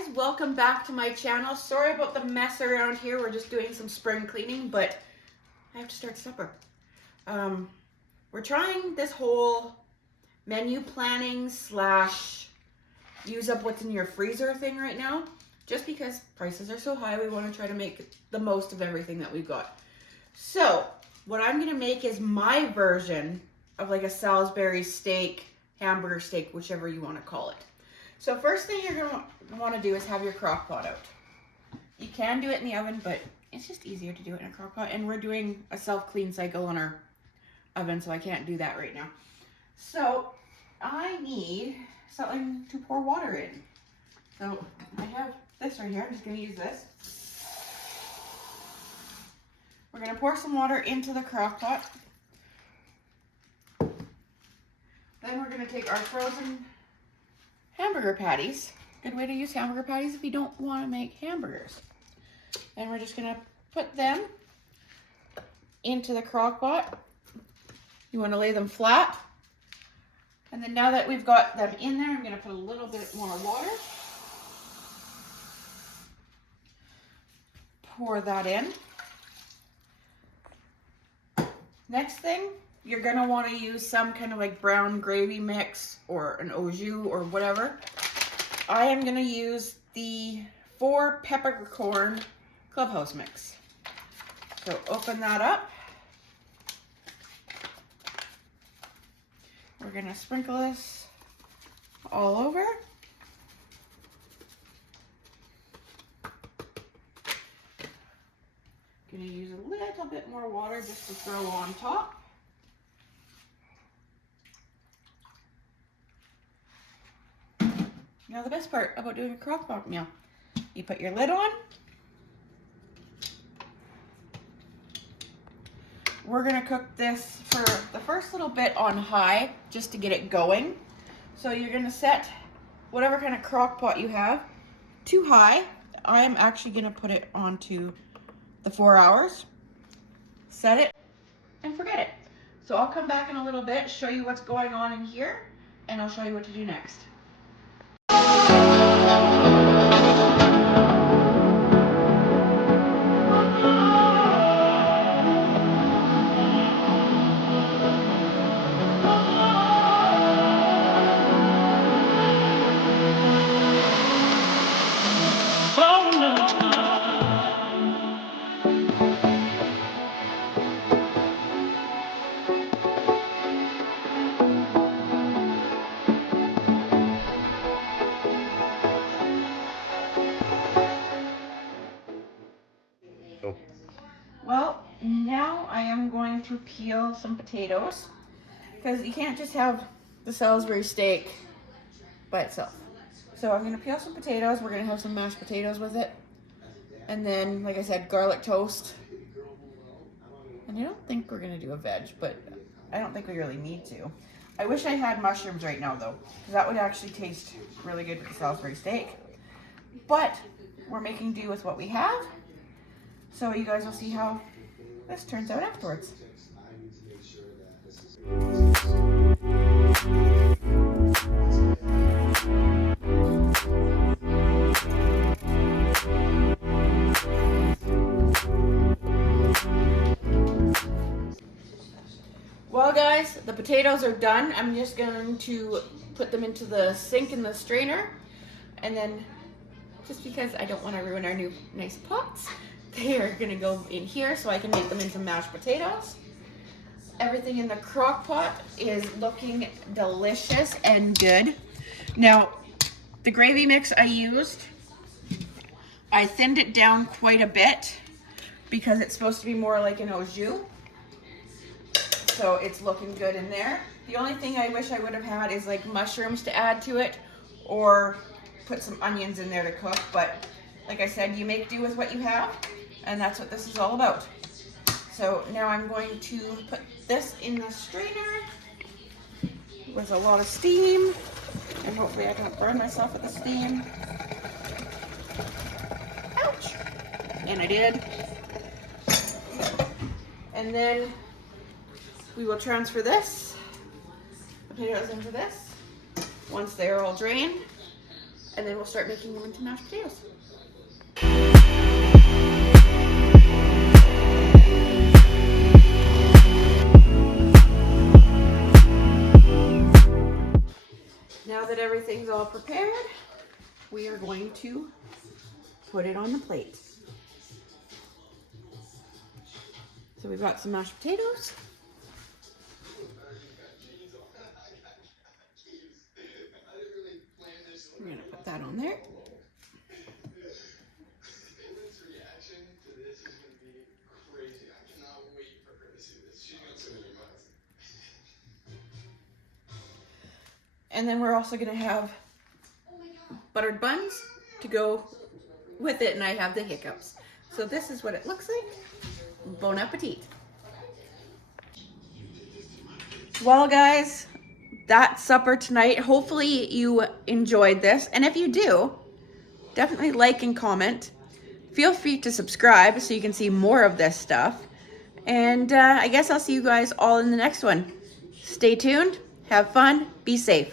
guys, welcome back to my channel. Sorry about the mess around here. We're just doing some spring cleaning, but I have to start supper. We're trying this whole menu planning slash use up what's in your freezer thing right now. Just because prices are so high, we want to try to make the most of everything that we've got. So what I'm going to make is my version of like a Salisbury steak, hamburger steak, whichever you want to call it. So first thing you're going to want to do is have your crock pot out. You can do it in the oven, but it's just easier to do it in a crock pot. And we're doing a self-clean cycle on our oven, so I can't do that right now. So I need something to pour water in. So I have this right here. I'm just going to use this. We're going to pour some water into the crock pot. Then we're going to take our frozen hamburger patties. Good way to use hamburger patties if you don't want to make hamburgers. And we're just going to put them into the crock pot. You want to lay them flat. And then now that we've got them in there, I'm going to put a little bit more water. Pour that in. Next thing, you're going to want to use some kind of like brown gravy mix or an au jus or whatever. I am going to use the 4 peppercorn clubhouse mix. So open that up. We're going to sprinkle this all over. Going to use a little bit more water just to throw on top. Now the best part about doing a crock pot meal, you put your lid on. We're gonna cook this for the first little bit on high, just to get it going. So you're gonna set whatever kind of crock pot you have to high. I am actually gonna put it onto the 4 hours. Set it and forget it. So I'll come back in a little bit, show you what's going on in here, and I'll show you what to do next. Well, now I am going to peel some potatoes, because you can't just have the Salisbury steak by itself. So I'm going to peel some potatoes. We're going to have some mashed potatoes with it. And then, like I said, garlic toast. And I don't think we're going to do a veg, but I don't think we really need to. I wish I had mushrooms right now, though, because that would actually taste really good with the Salisbury steak. But we're making do with what we have. So you guys will see how this turns out afterwards. Well guys, the potatoes are done. I'm just going to put them into the sink in the strainer. And then, just because I don't want to ruin our new nice pots, they are going to go in here so I can make them into mashed potatoes. Everything in the crock pot is looking delicious and good. Now, the gravy mix I used, I thinned it down quite a bit because it's supposed to be more like an au jus. So it's looking good in there. The only thing I wish I would have had is like mushrooms to add to it, or put some onions in there to cook. But like I said, you make do with what you have, and that's what this is all about. So now I'm going to put this in the strainer with a lot of steam, and hopefully I don't burn myself with the steam. Ouch! And I did. And then we will transfer this potatoes into this once they are all drained. and then we'll start making them into mashed potatoes. Now that everything's all prepared, we are going to put it on the plate. So we've got some mashed potatoes. We're going to put that on there. And then we're also going to have buttered buns to go with it, and I have the hiccups. So this is what it looks like. Bon appetit. Well, guys, that's supper tonight. Hopefully you enjoyed this. And if you do, definitely like and comment. Feel free to subscribe so you can see more of this stuff. And I guess I'll see you guys all in the next one. Stay tuned. Have fun. Be safe.